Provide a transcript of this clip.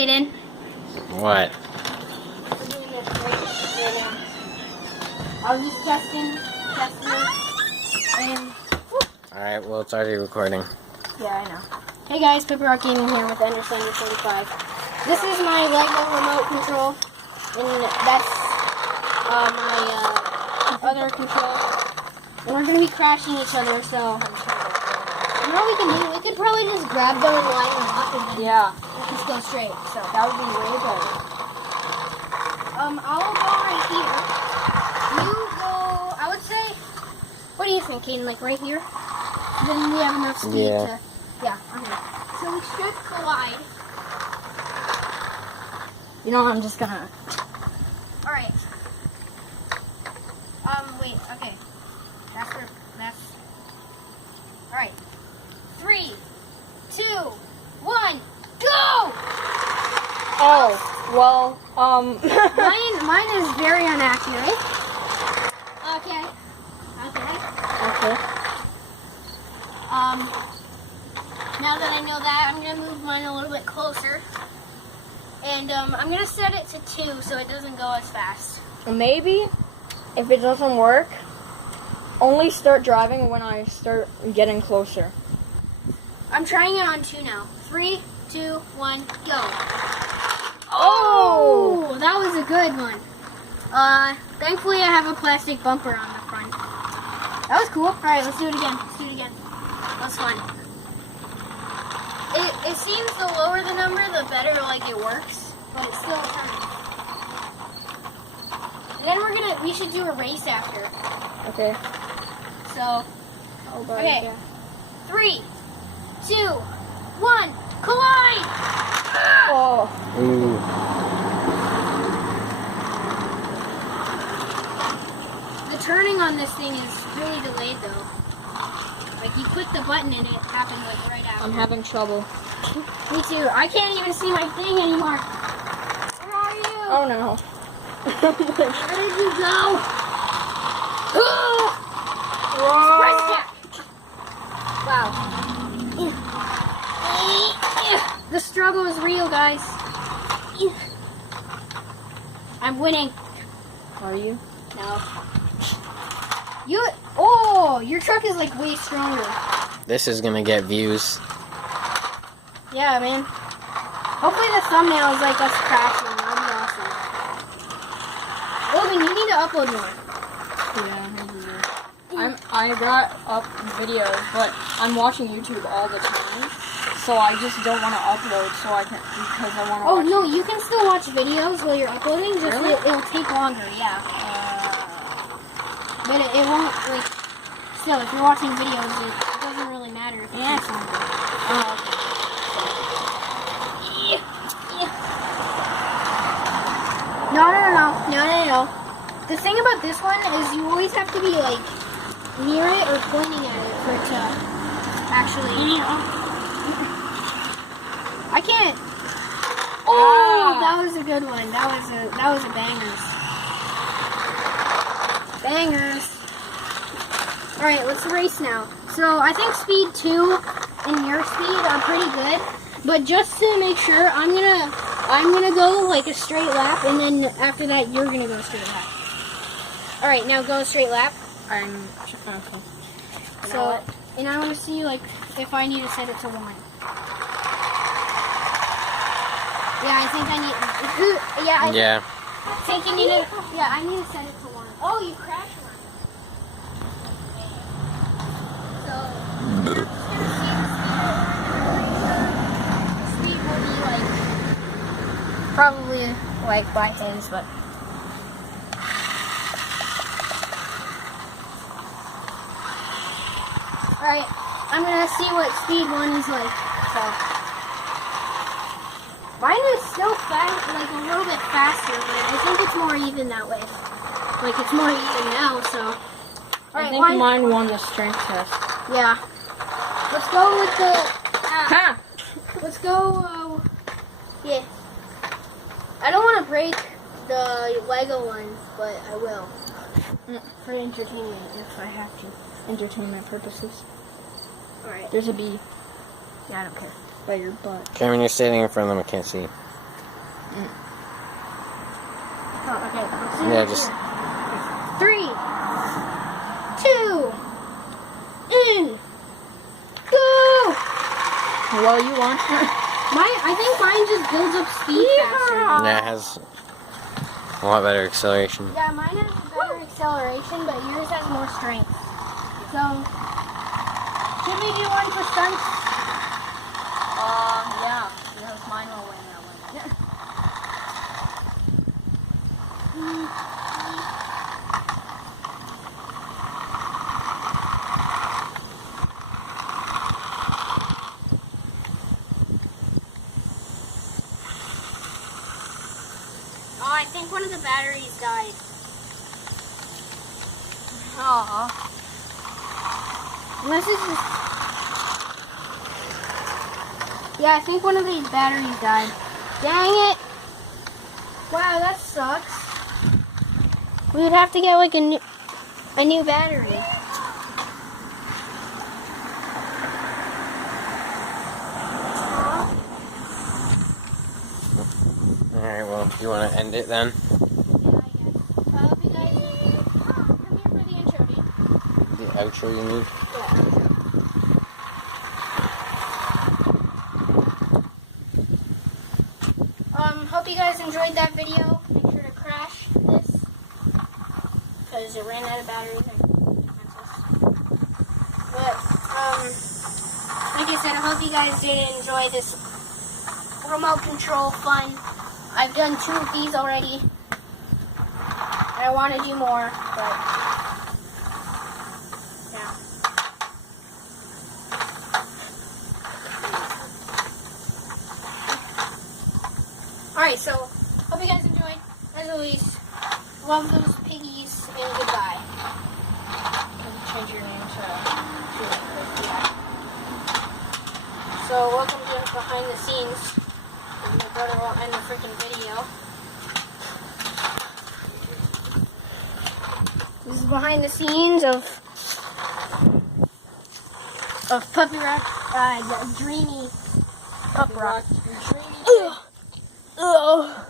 Caden. What? We're doing this right now. I was just testing it, and Alright, well, it's already recording. yeah, I know. Hey guys, Pepper Rock Gaming here with Understanding 45. This is my Lego remote control, and that's my other control. And we're gonna be crashing each other, so you know what we can do? We could probably just grab them and line them up and then just go straight. So that would be way better. I'll go right here. You go, I would say, what do you think, Caden? Like right here? Then we have enough speed to, okay. So we should collide. You know, I'm just gonna, alright. Wait, okay. That's, alright. 3, 2, 1, go! Oh, well, Mine is very inaccurate. Okay. Now that I know that, I'm gonna move mine a little bit closer. And, I'm gonna set it to 2 so it doesn't go as fast. maybe if it doesn't work, only start driving when I start getting closer. I'm trying it on 2 now. 3, 2, 1, go. Oh! That was a good one. Thankfully I have a plastic bumper on the front. That was cool. Alright, let's do it again. That was fun. It seems the lower the number, the better like it works. But it's still turning. And then we should do a race after. Okay. So, Oh, buddy, okay. yeah. 3, 2, 1, collide! Oh. Ooh. The turning on this thing is really delayed though. Like you click the button and it happens like right after. I'm having trouble. Me too. I can't even see my thing anymore. Where are you? Oh no. Where did you go? Press tap. Wow. The struggle is real, guys. I'm winning. Are you? No. Your truck is like way stronger. This is gonna get views. Yeah, man. Hopefully the thumbnail is like us crashing. That'd be awesome. Logan, you need to upload more. Yeah, I got up videos, but I'm watching YouTube all the time, so I just don't want to upload. So I can because I want to. Oh no, you can still watch videos while you're uploading. Just Really? it'll take longer. Yeah. But it won't like. Still, if you're watching videos, it doesn't really matter if it takes longer. Oh, okay. No. The thing about this one is you always have to be like near it or pointing at it for it to actually. I can't. Oh, that was a good one. That was a bangers. All right, let's race now. So I think speed 2 and your speed are pretty good, but just to make sure, I'm gonna go like a straight lap, and then after that, you're gonna go a straight lap. All right, now go a straight lap. I'm okay. So, and I want to see like if I need to set it to 1. Yeah, I think I need. Yeah. I think you need to. Yeah, I need to set it to 1. Oh, you crashed one. So, I'm just gonna see the speed will be like probably like by his, but. Alright, I'm gonna see what speed 1 is like. So mine is still fast, like a little bit faster, but I think it's more even that way. Like it's more even now, so. I think mine won the strength test. Yeah. Let's go with the. Ha! Let's go. Yeah. I don't want to break the Lego ones, but I will. For entertainment, if I have to. Entertainment purposes. Alright. There's a bee Yeah, I don't care. by your butt. Cameron, you're standing in front of them, I can't see. Oh, okay. Let's do Yeah, it. just 3, 2, in, go! Well, you want? I think mine just builds up speed faster. yeah, it has a lot better acceleration. Yeah, mine has better acceleration, but yours has more strength. So, should we do one for stunts? Yeah, because mine will win that one. Oh, I think one of the batteries died. Aw. Unless it's just... Yeah, I think one of these batteries died. Dang it! Wow, that sucks. We would have to get like a new battery. Alright, well, you want to end it then? Yeah, I guess. I hope you guys... Come here for the intro, dude. The outro, you mean? Hope you guys enjoyed that video. Make sure to crash this because it ran out of batteries. But like I said, I hope you guys did enjoy this remote control fun. I've done 2 of these already. And I want to do more, but yeah. Alright, so hope you guys enjoyed. As always, love those piggies and goodbye. Change your name to Yeah. So welcome to behind the scenes. My brother will end the freaking video. This is behind the scenes of Puppy Rock, Dreamy Pup Rock. Dreamy. Ugh.